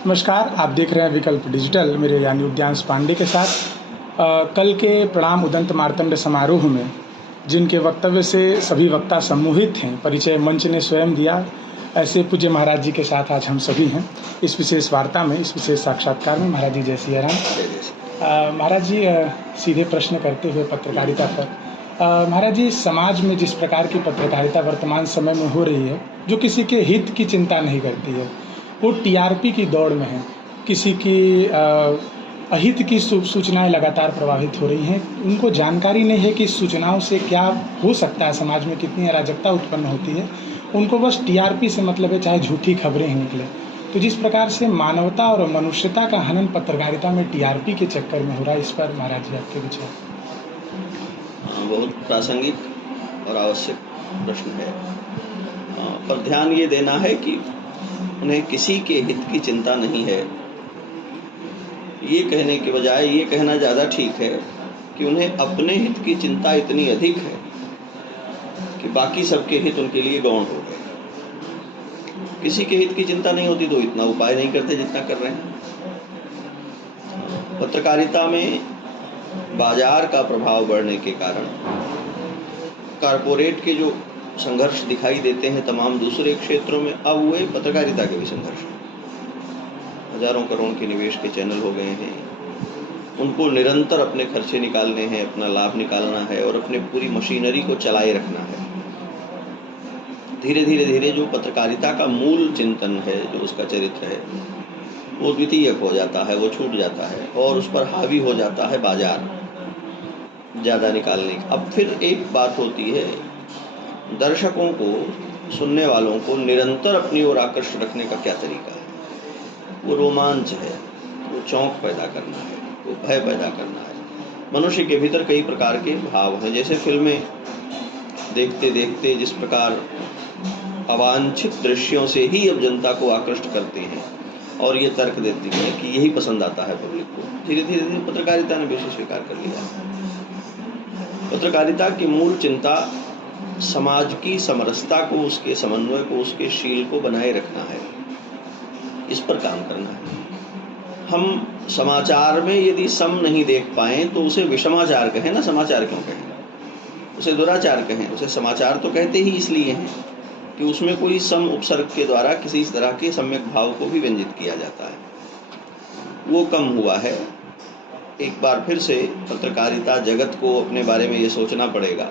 नमस्कार, आप देख रहे हैं विकल्प डिजिटल, मेरे यानी उद्यांश पांडे के साथ। कल के प्रणाम उदंत मार्तंड समारोह में जिनके वक्तव्य से सभी वक्ता सम्मोहित हैं, परिचय मंच ने स्वयं दिया, ऐसे पूज्य महाराज जी के साथ आज हम सभी हैं इस विशेष वार्ता में, इस विशेष साक्षात्कार में। महाराज जी जय सिया राम। महाराज जी, सीधे प्रश्न करते हुए पत्रकारिता पर, महाराज जी, समाज में जिस प्रकार की पत्रकारिता वर्तमान समय में हो रही है, जो किसी के हित की चिंता नहीं करती है, वो टीआरपी की दौड़ में है, किसी की अहित की सूचनाएं लगातार प्रवाहित हो रही हैं, उनको जानकारी नहीं है कि इस सूचनाओं से क्या हो सकता है, समाज में कितनी अराजकता उत्पन्न होती है, उनको बस टीआरपी से मतलब है, चाहे झूठी खबरें ही निकले। तो जिस प्रकार से मानवता और मनुष्यता का हनन पत्रकारिता में टीआरपी के चक्कर में हो रहा है, इस पर महाराज जी आपके विचार? बहुत प्रासंगिक और आवश्यक प्रश्न है। पर ध्यान ये देना है कि उन्हें किसी के हित की चिंता नहीं है, ये कहने के बजाय ये कहना ज़्यादा ठीक है कि उन्हें अपने हित की चिंता इतनी अधिक है कि बाकी सबके हित उनके लिए गौण हो गए। किसी के हित की चिंता नहीं होती तो इतना उपाय नहीं करते जितना कर रहे हैं। पत्रकारिता में बाजार का प्रभाव बढ़ने के कारण कारपोरेट के जो संघर्ष दिखाई देते हैं तमाम दूसरे क्षेत्रों में, अब हुए पत्रकारिता के भी संघर्ष। हजारों करोड़ के निवेश के चैनल हो गए हैं, उनको निरंतर अपने खर्चे निकालने हैं, अपना लाभ निकालना है और अपने पूरी मशीनरी को चलाए रखना है। धीरे धीरे जो पत्रकारिता का मूल चिंतन है, जो उसका चरित्र है, वो द्वितीयक हो जाता है, वो छूट जाता है और उस पर हावी हो जाता है बाजार ज़्यादा निकालने की। अब फिर एक बात होती है, दर्शकों को, सुनने वालों को निरंतर अपनी ओर आकर्षित रखने का क्या तरीका है? वो रोमांच है, वो चौंक पैदा करना है, वो भय पैदा करना है। मनुष्य के भीतर कई प्रकार के भाव हैं। जैसे फिल्में देखते देखते जिस प्रकार अवांछित दृश्यों से ही अब जनता को आकृष्ट करते हैं और ये तर्क देती है कि यही पसंद आता है पब्लिक को, धीरे धीरे पत्रकारिता ने भी इसे स्वीकार कर लिया। पत्रकारिता की मूल चिंता समाज की समरसता को, उसके समन्वय को, उसके शील को बनाए रखना है, इस पर काम करना है। हम समाचार में यदि सम नहीं देख पाएं तो उसे विषमाचार कहें ना, समाचार क्यों कहें? उसे दुराचार कहें। उसे समाचार तो कहते ही इसलिए हैं कि उसमें कोई सम उपसर्ग के द्वारा किसी तरह के सम्यक भाव को भी व्यंजित किया जाता है। वो कम हुआ है। एक बार फिर से पत्रकारिता जगत को अपने बारे में ये सोचना पड़ेगा।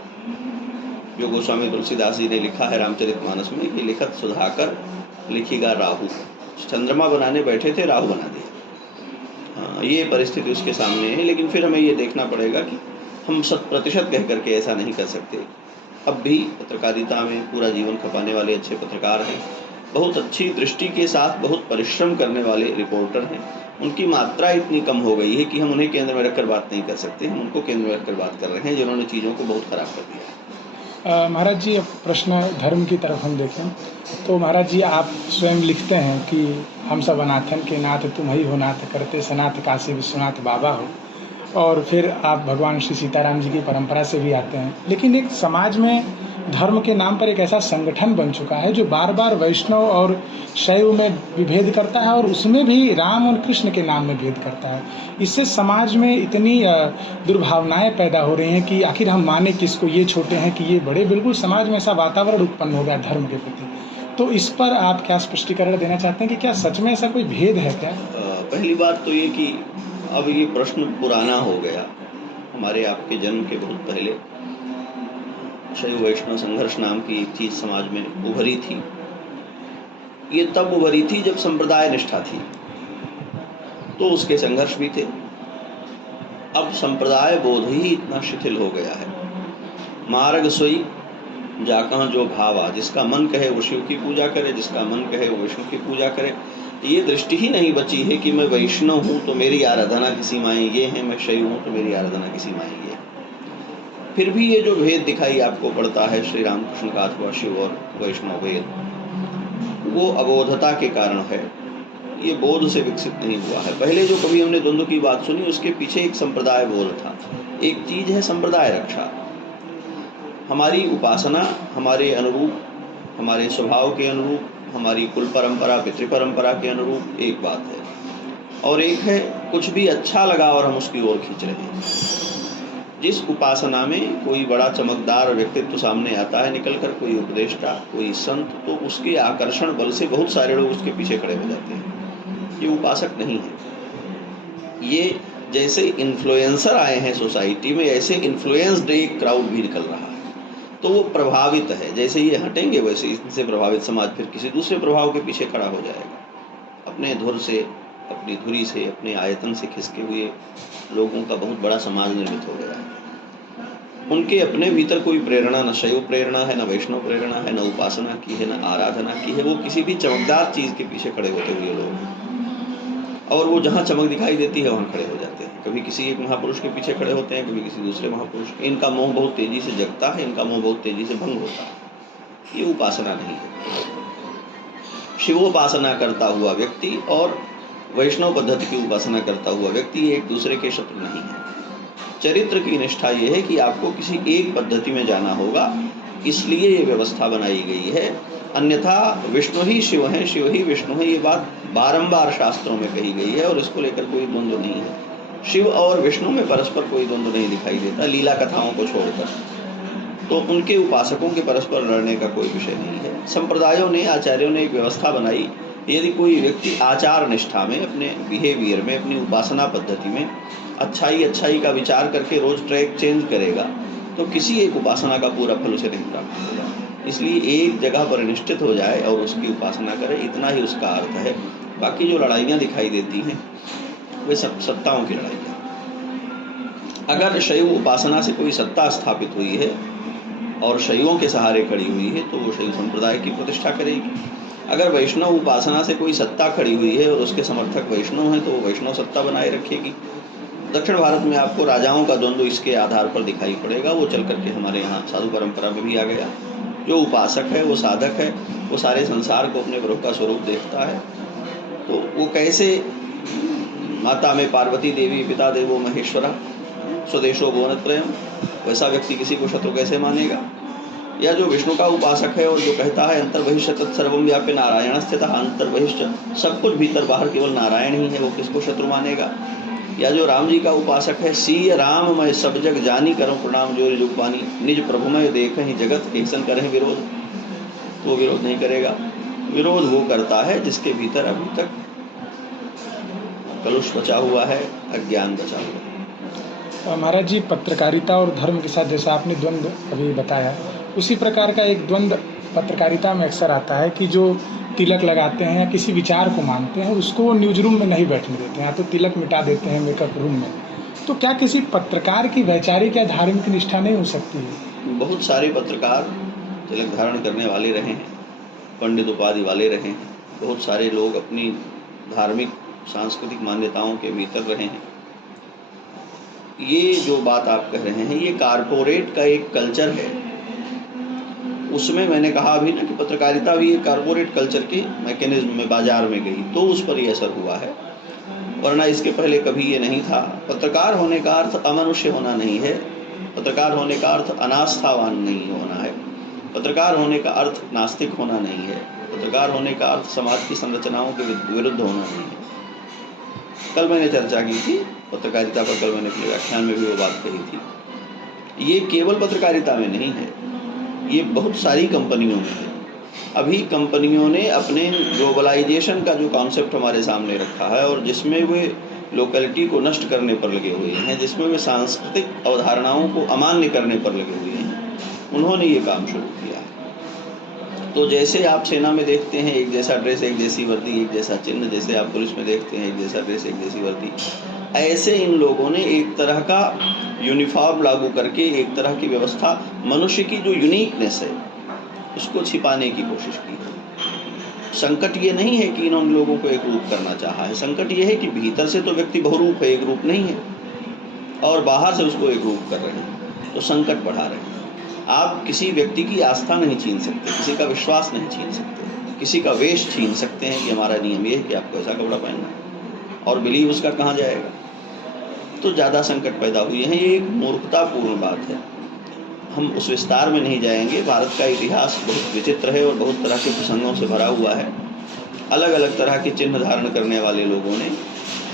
जो गोस्वामी तुलसीदास जी ने लिखा है रामचरितमानस में कि लिखत सुधाकर लिखिगा राहु। चंद्रमा बनाने बैठे थे, राहु बना दिया। हाँ, ये परिस्थिति उसके सामने है। लेकिन फिर हमें ये देखना पड़ेगा कि हम 100% कह करके ऐसा नहीं कर सकते। अब भी पत्रकारिता में पूरा जीवन खपाने वाले अच्छे पत्रकार हैं, बहुत अच्छी दृष्टि के साथ बहुत परिश्रम करने वाले रिपोर्टर हैं। उनकी मात्रा इतनी कम हो गई है कि हम उन्हें केंद्र में रखकर बात नहीं कर सकते। हम उनको केंद्र में रखकर बात कर रहे हैं जिन्होंने चीज़ों को बहुत खराब कर दिया है। महाराज जी, अब प्रश्न धर्म की तरफ हम देखें तो महाराज जी, आप स्वयं लिखते हैं कि हम सब अनाथन के नाथ तुम ही हो नाथ, करते सनाथ काशी विश्वनाथ बाबा हो। और फिर आप भगवान श्री सीताराम जी की परंपरा से भी आते हैं। लेकिन एक समाज में धर्म के नाम पर एक ऐसा संगठन बन चुका है जो बार बार वैष्णव और शैव में विभेद करता है और उसमें भी राम और कृष्ण के नाम में भेद करता है। इससे समाज में इतनी दुर्भावनाएं पैदा हो रही हैं कि आखिर हम माने किसको, ये छोटे हैं कि ये बड़े। बिल्कुल समाज में ऐसा वातावरण उत्पन्न हो गया धर्म के प्रति। तो इस पर आप क्या स्पष्टीकरण देना चाहते हैं कि क्या सच में ऐसा कोई भेद है क्या? पहली बात तो ये कि अब ये प्रश्न पुराना हो गया। हमारे आपके जन्म के बहुत पहले शैव वैष्णव संघर्ष नाम की एक चीज समाज में उभरी थी। ये तब उभरी थी जब संप्रदाय निष्ठा थी, तो उसके संघर्ष भी थे। अब संप्रदाय बोध ही इतना शिथिल हो गया है। मार्ग सोई जाकहाँ जो भावा, जिसका मन कहे वो शिव की पूजा करे, जिसका मन कहे वो विष्णु की पूजा करे। ये दृष्टि ही नहीं बची है कि मैं वैष्णव हूँ तो मेरी आराधना की सीमाएं ये हैं, मैं शैव हूँ तो मेरी आराधना की सीमाएं ये। फिर भी ये जो भेद दिखाई आपको पड़ता है श्री रामकृष्ण का अथवा शिव और वैष्णव भेद, वो अबोधता के कारण है। ये बोध से विकसित नहीं हुआ है। पहले जो कभी हमने द्वंद्व की बात सुनी उसके पीछे एक संप्रदाय बोध था। एक चीज है संप्रदाय रक्षा। हमारी उपासना हमारे अनुरूप, हमारे स्वभाव के अनुरूप, हमारी कुल परंपरा, पितृ परंपरा के अनुरूप, एक बात है। और एक है कुछ भी अच्छा लगा और हम उसकी ओर खींच रहे हैं। जिस उपासना में कोई बड़ा चमकदार व्यक्तित्व सामने आता है निकल कर, कोई उपदेष्टा, कोई संत, तो उसके आकर्षण बल से बहुत सारे लोग उसके पीछे खड़े हो जाते हैं। ये उपासक नहीं है। ये जैसे इन्फ्लुएंसर आए हैं सोसाइटी में, ऐसे इन्फ्लुएंस्ड एक क्राउड भी निकल रहा है, तो वो प्रभावित है। जैसे ये हटेंगे वैसे इनसे प्रभावित समाज फिर किसी दूसरे प्रभाव के पीछे खड़ा हो जाएगा। अपने धुर से, अपनी धुरी से, अपने आयतन से खिसके हुए लोगों का बहुत बड़ा समाज निर्मित हो गया है। उनके अपने भीतर कोई प्रेरणा, न शैव प्रेरणा है, न वैष्णव प्रेरणा है, न उपासना की है, न आराधना की है। वो किसी भी चमकदार चीज के पीछे खड़े होते हुए लोग, और वो जहाँ चमक दिखाई देती है वहाँ खड़े हो जाते हैं। कभी किसी एक महापुरुष के पीछे खड़े होते हैं, कभी किसी दूसरे महापुरुष। इनका मोह बहुत तेजी से जगता है, इनका मोह बहुत तेजी से भंग होता है। ये उपासना नहीं है। शिवोपासना करता हुआ व्यक्ति और वैष्णव पद्धति की उपासना करता हुआ व्यक्ति एक दूसरे के शत्रु नहीं है। चरित्र की निष्ठा यह है कि आपको किसी एक पद्धति में जाना होगा, इसलिए ये व्यवस्था बनाई गई है। अन्यथा विष्णु ही शिव है, शिव ही विष्णु है, ये बात बारंबार शास्त्रों में कही गई है और इसको लेकर कोई द्वंद्व नहीं है। शिव और विष्णु में परस्पर कोई द्वंद्व नहीं दिखाई देता, लीला कथाओं को छोड़कर। तो उनके उपासकों के परस्पर लड़ने का कोई विषय नहीं है। संप्रदायों ने, आचार्यों ने एक व्यवस्था बनाई, यदि कोई व्यक्ति आचार निष्ठा में, अपने बिहेवियर में, अपनी उपासना पद्धति में अच्छाई का विचार करके रोज ट्रैक चेंज करेगा, तो किसी एक उपासना का पूरा फल उसे नहीं प्राप्त होगा। इसलिए एक जगह पर निष्ठित हो जाए और उसकी उपासना करे, इतना ही उसका अर्थ है। बाकी जो लड़ाइयाँ दिखाई देती हैं वे सब सत्ताओं की लड़ाइयाँ। अगर शैव उपासना से कोई सत्ता स्थापित हुई है और शैवों के सहारे खड़ी हुई है, तो वो शैव संप्रदाय की प्रतिष्ठा करेगी। अगर वैष्णव उपासना से कोई सत्ता खड़ी हुई है और उसके समर्थक वैष्णव हैं, तो वो वैष्णव सत्ता बनाए रखेगी। दक्षिण भारत में आपको राजाओं का द्वंद्व इसके आधार पर दिखाई पड़ेगा। वो चल करके हमारे यहाँ साधु परंपरा में भी आ गया। जो उपासक है, वो साधक है, वो सारे संसार को अपने प्रभु का स्वरूप देखता है। तो वो कैसे माता में पार्वती देवी, पिता देवो महेश्वरा, स्वदेशो भुवनत्रयम, वैसा व्यक्ति किसी को शत्रु कैसे मानेगा? या जो विष्णु का उपासक है और जो कहता है अंतर बहिष्ठ तत्सर्वम व्याप्य नारायण स्थित, अंतर बहिष्ठ सब कुछ भीतर बाहर केवल नारायण ही है, वो किसको शत्रु मानेगा? या जो राम जी का उपासक है, सीय राम मैं सब जग जानी करूं प्रणाम जो जुगबानी, निज प्रभुमय देख ही जगत एकसन करें विरोध, तो विरोध नहीं करेगा। विरोध वो करता है जिसके भीतर अभी तक कलुष बचा हुआ है, अज्ञान बचा हुआ है। महाराज जी, पत्रकारिता और धर्म के साथ जैसा आपने द्वंद्व अभी बताया, उसी प्रकार का एक द्वंद्व पत्रकारिता में अक्सर आता है कि जो तिलक लगाते हैं या किसी विचार को मानते हैं, उसको वो न्यूज रूम में नहीं बैठने देते हैं, या तो तिलक मिटा देते हैं मेकअप रूम में। तो क्या किसी पत्रकार की वैचारिक या धार्मिक निष्ठा नहीं हो सकती है? बहुत सारे पत्रकार तिलक धारण करने वाले रहे हैं, पंडित उपाधि वाले रहे हैं। बहुत सारे लोग अपनी धार्मिक सांस्कृतिक मान्यताओं के भीतर रहे हैं। ये जो बात आप कह रहे हैं, ये कारपोरेट का एक कल्चर है। उसमें मैंने कहा अभी ना कि पत्रकारिता भी एक कारपोरेट कल्चर के मैकेनिज्म में बाजार में गई, तो उस पर ये असर हुआ है, वरना इसके पहले कभी ये नहीं था। पत्रकार होने का अर्थ अमनुष्य होना नहीं है, पत्रकार होने का अर्थ अनास्थावान नहीं होना है, पत्रकार होने का अर्थ नास्तिक होना नहीं है, पत्रकार होने का अर्थ समाज की संरचनाओं के विरुद्ध होना नहीं है। कल मैंने चर्चा की थी पत्रकारिता पर, कल मैंने अपने व्याख्यान में भी वो बात कही थी। ये केवल पत्रकारिता में नहीं है, ये बहुत सारी कंपनियों में है। अभी कंपनियों ने अपने ग्लोबलाइजेशन का जो कॉन्सेप्ट हमारे सामने रखा है और जिसमें वे लोकलिटी को नष्ट करने पर लगे हुए हैं, जिसमें वे सांस्कृतिक अवधारणाओं को अमान्य करने पर लगे हुए हैं, उन्होंने ये काम शुरू किया है। तो जैसे आप सेना में देखते हैं एक जैसा ड्रेस, एक जैसी वर्दी, एक जैसा चिन्ह, जैसे आप पुलिस में देखते हैं एक जैसा ड्रेस, एक जैसी वर्दी, ऐसे इन लोगों ने एक तरह का यूनिफॉर्म लागू करके एक तरह की व्यवस्था, मनुष्य की जो यूनिकनेस है उसको छिपाने की कोशिश की है। संकट ये नहीं है कि इन्होंने लोगों को एक रूप करना चाहा है, संकट ये है कि भीतर से तो व्यक्ति बहुरूप है, एक रूप नहीं है, और बाहर से उसको एक रूप कर रहे हैं, तो संकट बढ़ा रहे हैं। आप किसी व्यक्ति की आस्था नहीं छीन सकते, किसी का विश्वास नहीं छीन सकते, किसी का वेश छीन सकते हैं कि हमारा नियम ये है कि आपको ऐसा कपड़ा पहनना है, और बिलीव उसका कहाँ जाएगा? तो ज़्यादा संकट पैदा हुए हैं। ये एक मूर्खतापूर्ण बात है। हम उस विस्तार में नहीं जाएंगे। भारत का इतिहास बहुत विचित्र है और बहुत तरह के प्रसंगों से भरा हुआ है। अलग अलग तरह के चिन्ह धारण करने वाले लोगों ने,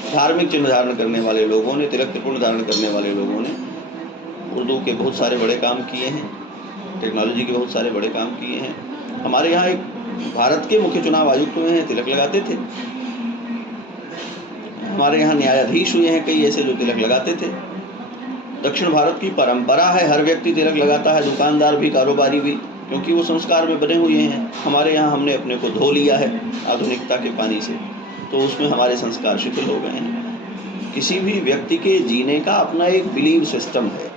धार्मिक चिन्ह धारण करने वाले लोगों ने, तिलक त्रिपुंड धारण करने वाले लोगों ने उर्दू के बहुत सारे बड़े काम किए हैं, टेक्नोलॉजी के बहुत सारे बड़े काम किए हैं। हमारे यहाँ एक भारत के मुख्य चुनाव आयुक्त हुए हैं, तिलक लगाते थे। हमारे यहाँ न्यायाधीश हुए हैं कई ऐसे जो तिलक लगाते थे। दक्षिण भारत की परंपरा है, हर व्यक्ति तिलक लगाता है, दुकानदार भी, कारोबारी भी, क्योंकि वो संस्कार में बने हुए हैं। हमारे यहाँ हमने अपने को धो लिया है आधुनिकता के पानी से, तो उसमें हमारे संस्कार शिथिल हो गए हैं। किसी भी व्यक्ति के जीने का अपना एक बिलीव सिस्टम है,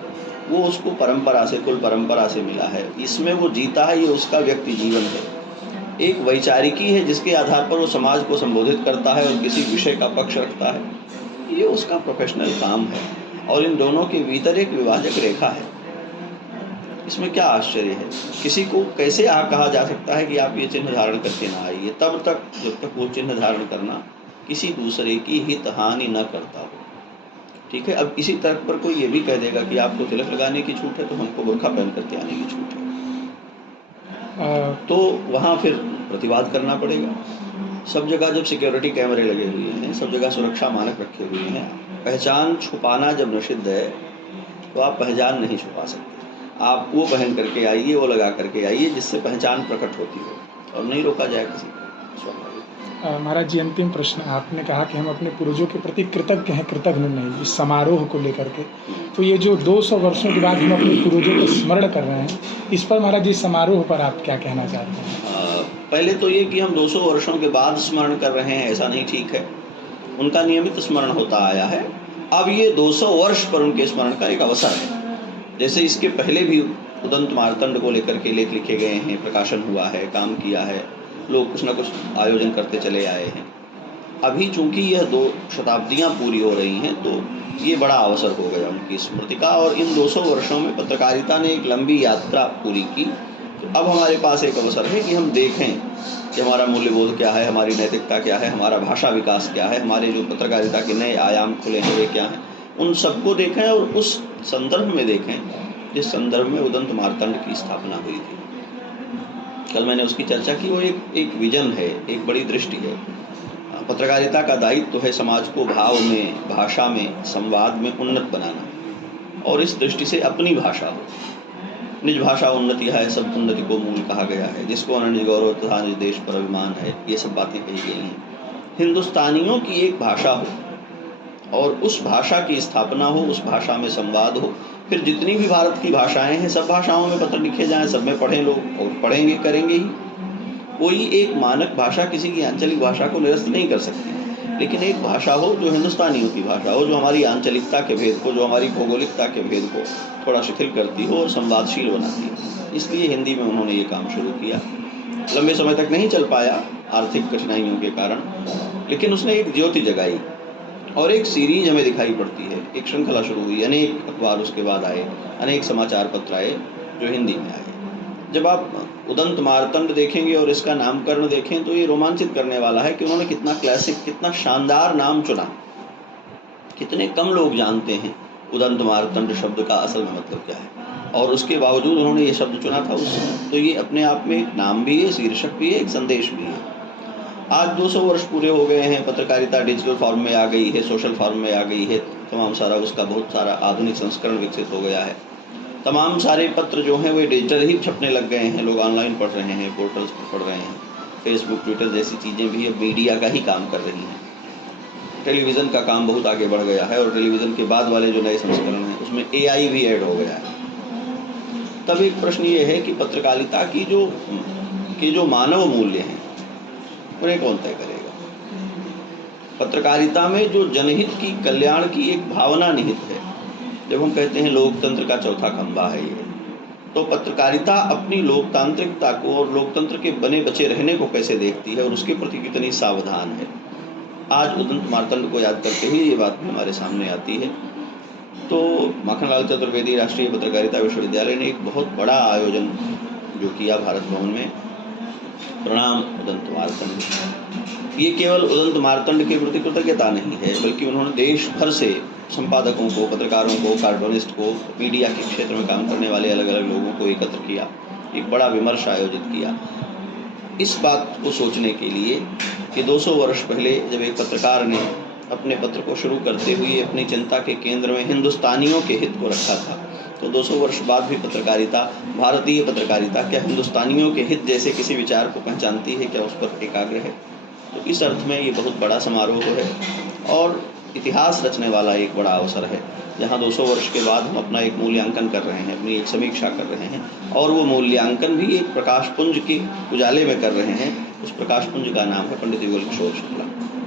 वो उसको परंपरा से, कुल परंपरा से मिला है, इसमें वो जीता है, ये उसका व्यक्ति जीवन है। एक वैचारिकी है जिसके आधार पर वो समाज को संबोधित करता है और किसी विषय का पक्ष रखता है, ये उसका प्रोफेशनल काम है। और इन दोनों के भीतर एक विभाजक रेखा है। इसमें क्या आश्चर्य है? किसी को कैसे कहा जा सकता है कि आप ये चिन्ह धारण करके ना आइए, तब तक जब तक वो चिन्ह धारण करना किसी दूसरे की हित हानि न करता हो। ठीक है, अब इसी तर्क पर कोई ये भी कह देगा कि आपको तिलक लगाने की छूट है तो हमको बुर्खा पहन करके आने की छूट है, तो वहाँ फिर प्रतिवाद करना पड़ेगा। सब जगह जब सिक्योरिटी कैमरे लगे हुए हैं, सब जगह सुरक्षा मानक रखे हुए हैं, पहचान छुपाना जब निषिद्ध है तो आप पहचान नहीं छुपा सकते। आप वो पहन करके आइए, वो लगा करके आइए जिससे पहचान प्रकट होती हो, और नहीं रोका जाए किसी को। महाराज जी, अंतिम प्रश्न, आपने कहा कि हम अपने पूर्वजों के प्रति कृतज्ञ हैं, कृतज्ञ नहीं, इस समारोह को लेकर के, तो ये जो 200 वर्षों के बाद हम अपने पूर्वजों को स्मरण कर रहे हैं, इस पर महाराज जी, समारोह पर आप क्या कहना चाहते हैं? पहले तो ये कि हम 200 वर्षों के बाद स्मरण कर रहे हैं, ऐसा नहीं ठीक है। उनका नियमित स्मरण होता आया है। अब ये 200 वर्ष पर उनके स्मरण का एक अवसर है। जैसे इसके पहले भी उदंत मार्तंड को लेकर के लेख लिखे गए हैं, प्रकाशन हुआ है, काम किया है, लोग कुछ ना कुछ आयोजन करते चले आए हैं। अभी चूंकि यह 2 शताब्दियां पूरी हो रही हैं, तो ये बड़ा अवसर हो गया उनकी स्मृति का। और इन 200 वर्षों में पत्रकारिता ने एक लंबी यात्रा पूरी की। तो अब हमारे पास एक अवसर है कि हम देखें कि हमारा मूल्यबोध क्या है, हमारी नैतिकता क्या है, हमारा भाषा विकास क्या है, हमारे जो पत्रकारिता के नए आयाम खुले हैं वे क्या हैं, उन सबको देखें और उस संदर्भ में देखें जिस संदर्भ में उदंत मार्तंड की स्थापना हुई थी। कल मैंने उसकी चर्चा की। वो एक विजन है, एक बड़ी दृष्टि है। पत्रकारिता का दायित्व तो है समाज को भाव में, भाषा में, संवाद में उन्नत बनाना, और इस दृष्टि से अपनी भाषा हो। निज भाषा उन्नति है, सब उन्नति को मूल कहा गया है, जिसको अनन्य गौरव तथा निज देश पर अभिमान है, ये सब बातें कही गई हैं। हिंदुस्तानियों की एक भाषा हो और उस भाषा की स्थापना हो, उस भाषा में संवाद हो। फिर जितनी भी भारत की भाषाएं हैं, सब भाषाओं में पत्र लिखे जाएं, सब में पढ़ें लोग, और पढ़ेंगे, करेंगे ही। कोई एक मानक भाषा किसी की आंचलिक भाषा को निरस्त नहीं कर सकती, लेकिन एक भाषा हो जो हिंदुस्तानियों की भाषा हो, जो हमारी आंचलिकता के भेद को, जो हमारी भौगोलिकता के भेद को थोड़ा शिथिल करती हो और संवादशील बनाती है। इसलिए हिंदी में उन्होंने ये काम शुरू किया। लंबे समय तक नहीं चल पाया आर्थिक कठिनाइयों के कारण, लेकिन उसने एक ज्योति जगाई और एक सीरीज हमें दिखाई पड़ती है। एक श्रृंखला शुरू हुई, अनेक अखबार उसके बाद आए, अनेक समाचार पत्र आए जो हिंदी में आए। जब आप उदंत मार्तंड देखेंगे और इसका नामकरण देखें तो ये रोमांचित करने वाला है कि उन्होंने कितना क्लासिक, कितना शानदार नाम चुना। कितने कम लोग जानते हैं उदंत मार्तंड शब्द का असल में मतलब क्या है, और उसके बावजूद उन्होंने ये शब्द चुना था उस समय। तो ये अपने आप में एक नाम भी है, शीर्षक भी है, एक संदेश भी है। आज 200 वर्ष पूरे हो गए हैं, पत्रकारिता डिजिटल फॉर्म में आ गई है, सोशल फॉर्म में आ गई है, तमाम सारा उसका बहुत सारा आधुनिक संस्करण विकसित हो गया है। तमाम सारे पत्र जो हैं वे डिजिटल ही छपने लग गए हैं, लोग ऑनलाइन पढ़ रहे हैं, पोर्टल्स पर पढ़ रहे हैं। फेसबुक, ट्विटर जैसी चीज़ें भी अब मीडिया का ही काम कर रही हैं। टेलीविज़न का काम बहुत आगे बढ़ गया है, और टेलीविज़न के बाद वाले जो नए संस्करण हैं उसमें AI भी ऐड हो गया है। तब एक प्रश्न ये है कि पत्रकारिता की जो मानव मूल्य हैं उन्हें कौन तय करेगा? पत्रकारिता में जो जनहित की, कल्याण की एक भावना निहित है। जब हम कहते हैं लोकतंत्र का चौथा खंभा है ये, तो पत्रकारिता अपनी लोकतांत्रिकता को और लोकतंत्र के बने बचे रहने को कैसे देखती है और उसके प्रति कितनी सावधान है। आज उदंत मार्तंड को याद करते हुए ये बात भी हमारे सामने आती है। तो माखनलाल चतुर्वेदी राष्ट्रीय पत्रकारिता विश्वविद्यालय ने एक बहुत बड़ा आयोजन जो किया भारत भवन में, प्रणाम उदंत मार्तंड। ये केवल उदंत मार्तंड के प्रति कृतज्ञता नहीं है, बल्कि उन्होंने देश भर से संपादकों को, पत्रकारों को, कार्टूनिस्ट को, मीडिया के क्षेत्र में काम करने वाले अलग अलग लोगों को एकत्र किया, एक बड़ा विमर्श आयोजित किया इस बात को सोचने के लिए कि 200 वर्ष पहले जब एक पत्रकार ने अपने पत्र को शुरू करते हुए अपनी चिंता के केंद्र में हिंदुस्तानियों के हित को रखा था, तो 200 वर्ष बाद भी पत्रकारिता, भारतीय पत्रकारिता क्या हिंदुस्तानियों के हित जैसे किसी विचार को पहचानती है, क्या उस पर एकाग्र है? तो इस अर्थ में ये बहुत बड़ा समारोह है और इतिहास रचने वाला एक बड़ा अवसर है, जहाँ 200 वर्ष के बाद हम अपना एक मूल्यांकन कर रहे हैं, अपनी एक समीक्षा कर रहे हैं और वो मूल्यांकन भी एक प्रकाश पुंज के उजाले में कर रहे हैं। उस प्रकाश पुंज का नाम है पंडित युगल किशोर शुक्ला।